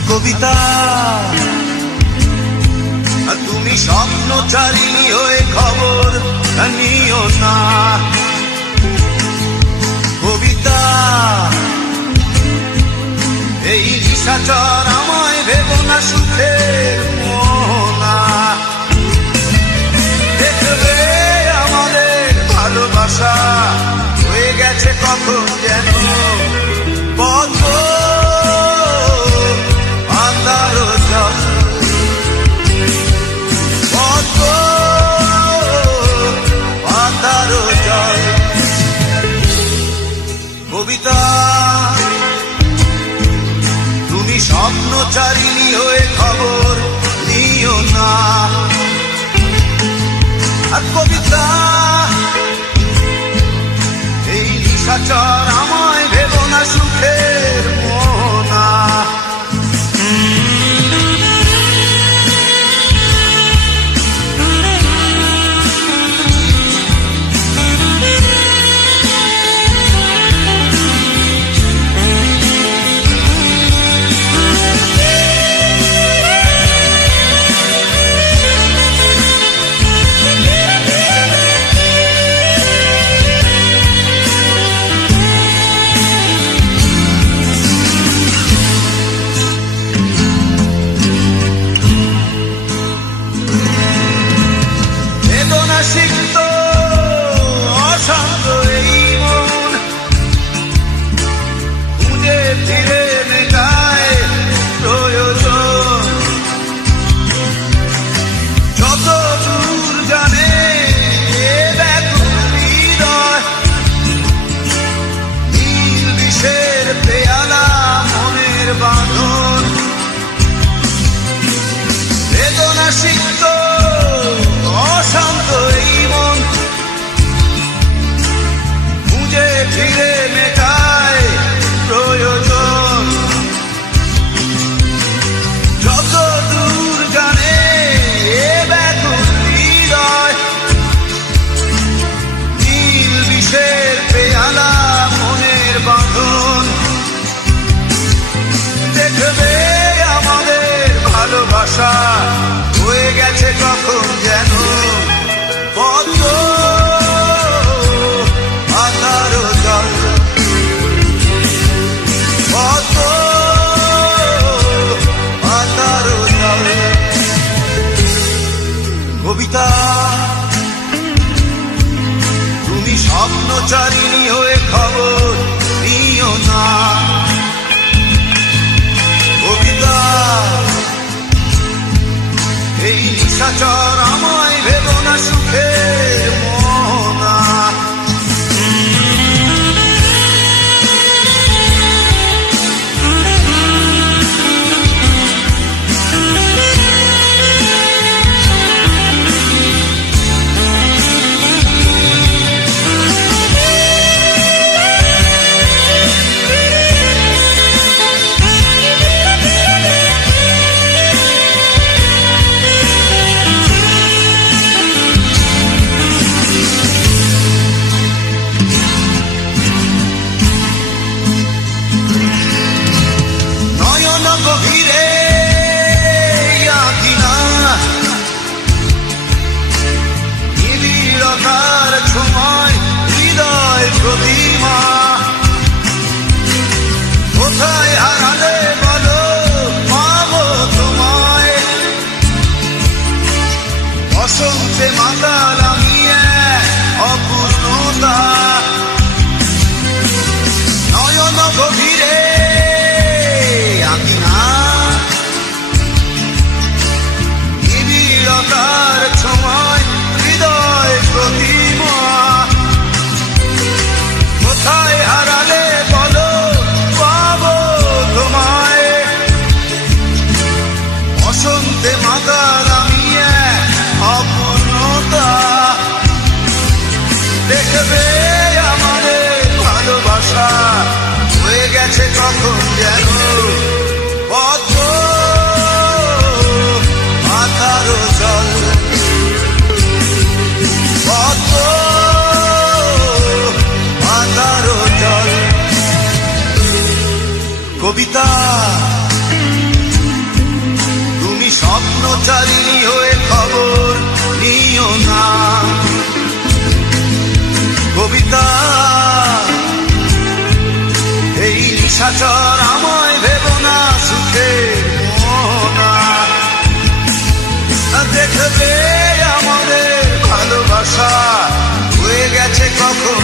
কবিতা তুমি স্বপ্নচারিণী হয়ে খবর নিও না। কবিতা এই নিশাচর আমায় ভেবো না সুখের মোহনা। দেখবে আমাদের ভালোবাসা হয়ে গেছে কখন যেন পদ্ম আন্ধার জল, পদ্ম আন্ধার জল। কবিতা তুমি স্বপ্নচারিণী হয়ে খবর নিও না। আর কবিতা এই নিশাচর আমায় ভেবো না সুখের মোহনা। সিক্ত অশান্ত এই মন খুঁজে ফিরে মেটায় প্রয়োজন। যত দূর জানে ব্যাকুল হৃদয়, নীল বিষের পেয়ালা মনের বাঁধন। বেদনা সিক্ত অশান্ত এই মন খুঁজে ফিরে মেটায় প্রয়োজন। যত দূর জানে ব্যাকুল হৃদয়, নীল বিষের পেয়ালা মনের বাঁধন। দেখবে আমাদের ভালোবাসা হয়ে গেছে কখন যেন পদ্ম আন্ধার জল, পদ্ম আন্ধার জল। কবিতা তুমি স্বপ্নচারিণী হয়ে খবর নিও না। কবিতা এই নিশাচর আমায় ভেবো না সুখের মোহনা। গভীরে আঁকিনা নিবিড়তার ছোঁয়ায় হৃদয় প্রতিমা। কোথায় হারালে বলো পাবো তোমায়, বসন্তে মাতাল আমি অপূর্ণতা। নয়ন গভীরে নিবিড়তার ছোঁয়ায় হৃদয় প্রতিমা। কোথায় হারালে বলো পাবো তোমায়, বসন্তে মাতাল আমি অপূর্ণতা। দেখবে আমাদের ভালোবাসা হয়ে গেছে কখন যেন পদ্ম আন্ধার জল, পদ্ম আন্ধার জল। কবিতা স্বপ্নচারিণী হয়ে খবর নিও না। কবিতা এই নিশাচর আমায় ভেবো না সুখে মোনা। দেখবে আমাদের ভালোবাসা হয়ে গেছে কখন